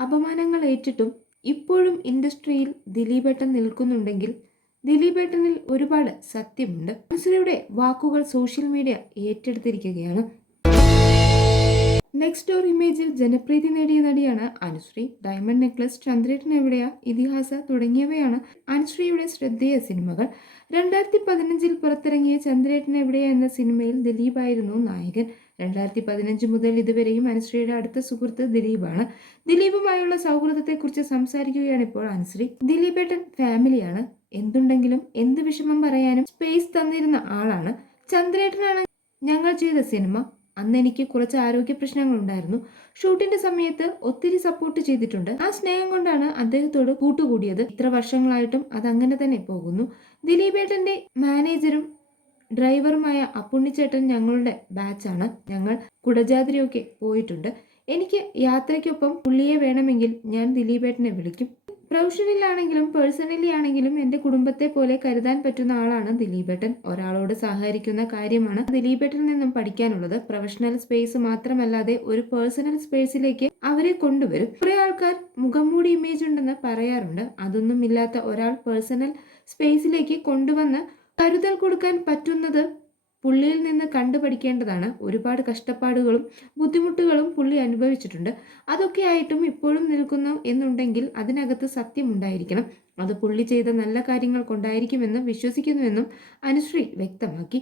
അപമാനങ്ങൾ ഏറ്റിട്ടും ഇപ്പോഴും ഇൻഡസ്ട്രിയിൽ ദിലീപേട്ടൻ നിൽക്കുന്നുണ്ടെങ്കിൽ ദിലീപേട്ടനിൽ ഒരുപാട് സത്യമുണ്ട്. അനുശ്രീയുടെ വാക്കുകൾ സോഷ്യൽ മീഡിയ ഏറ്റെടുത്തിരിക്കുകയാണ്. നെക്സ്റ്റ് ഡോർ ഇമേജിൽ ജനപ്രീതി നേടിയ നടിയാണ് അനുശ്രീ. ഡയമണ്ട് നെക്ലസ് ചന്ദ്രേട്ടൻ എവിടെയാ? ഇതിഹാസ തുടങ്ങിയവയാണ് അനുശ്രീയുടെ ശ്രദ്ധേയ സിനിമകൾ. രണ്ടായിരത്തി പതിനഞ്ചിൽ പുറത്തിറങ്ങിയ ചന്ദ്രേട്ടൻ എവിടെയാ എന്ന സിനിമയിൽ ദിലീപായിരുന്നു നായകൻ. രണ്ടായിരത്തി പതിനഞ്ച് മുതൽ ഇതുവരെയും അനുശ്രീയുടെ അടുത്ത സുഹൃത്ത് ദിലീപാണ്. ദിലീപുമായുള്ള സൗഹൃദത്തെക്കുറിച്ച് സംസാരിക്കുകയാണ് ഇപ്പോൾ അനുശ്രീ. ദിലീപേട്ടൻ ഫാമിലിയാണ്. എന്തുണ്ടെങ്കിലും എന്ത് വിഷമം പറയാനും സ്പേസ് തന്നിരുന്ന ആളാണ്. ചന്ദ്രേട്ടനാണ് ഞങ്ങൾ ചെയ്ത സിനിമ. അന്ന് എനിക്ക് കുറച്ച് ആരോഗ്യ പ്രശ്നങ്ങൾ ഉണ്ടായിരുന്നു ഷൂട്ടിന്റെ സമയത്ത് ഒത്തിരി സപ്പോർട്ട് ചെയ്തിട്ടുണ്ട്. ആ സ്നേഹം കൊണ്ടാണ് അദ്ദേഹത്തോട് കൂട്ടുകൂടിയത്. ഇത്ര വർഷങ്ങളായിട്ടും അത് അങ്ങനെ തന്നെ പോകുന്നു. ദിലീപേട്ടന്റെ മാനേജരും ഡ്രൈവറുമായ അപ്പുണ്ണിച്ചേട്ടൻ ഞങ്ങളുടെ ബാച്ചാണ് ഞങ്ങൾ കുടജാതിരിയൊക്കെ പോയിട്ടുണ്ട്. എനിക്ക് യാത്രയ്ക്കൊപ്പം പുള്ളിയെ വേണമെങ്കിൽ ഞാൻ ദിലീപേട്ടനെ വിളിക്കും. പ്രൊഫഷണലാണെങ്കിലും പേഴ്സണലി ആണെങ്കിലും എന്റെ കുടുംബത്തെ പോലെ കരുതാൻ പറ്റുന്ന ആളാണ് ദിലീപേട്ടൻ. ഒരാളോട് സഹകരിക്കുന്ന കാര്യമാണ് ദിലീപേട്ടനിൽ നിന്നും പഠിക്കാനുള്ളത്. പ്രൊഫഷണൽ സ്പേസ് മാത്രമല്ലാതെ ഒരു പേഴ്സണൽ സ്പേസിലേക്ക് അവരെ കൊണ്ടുവരും. കുറെ ആൾക്കാർ മുഖംമൂടി ഇമേജ് ഉണ്ടെന്ന് പറയാറുണ്ട്. അതൊന്നും ഇല്ലാത്ത ഒരാൾ പേഴ്സണൽ സ്പേസിലേക്ക് കൊണ്ടുവന്ന് കരുതൽ കൊടുക്കാൻ പറ്റുന്നത് പുള്ളിയിൽ നിന്ന് കണ്ടുപഠിക്കേണ്ടതാണ്. ഒരുപാട് കഷ്ടപ്പാടുകളും ബുദ്ധിമുട്ടുകളും പുള്ളി അനുഭവിച്ചിട്ടുണ്ട്. അതൊക്കെ ആയിട്ടും ഇപ്പോഴും നിൽക്കുന്നു എന്നുണ്ടെങ്കിൽ അതിനകത്ത് സത്യമുണ്ടായിരിക്കണം അത് പുള്ളി ചെയ്ത നല്ല കാര്യങ്ങൾ കൊണ്ടായിരിക്കുമെന്നും വിശ്വസിക്കുന്നുവെന്നും അനുശ്രീ വ്യക്തമാക്കി.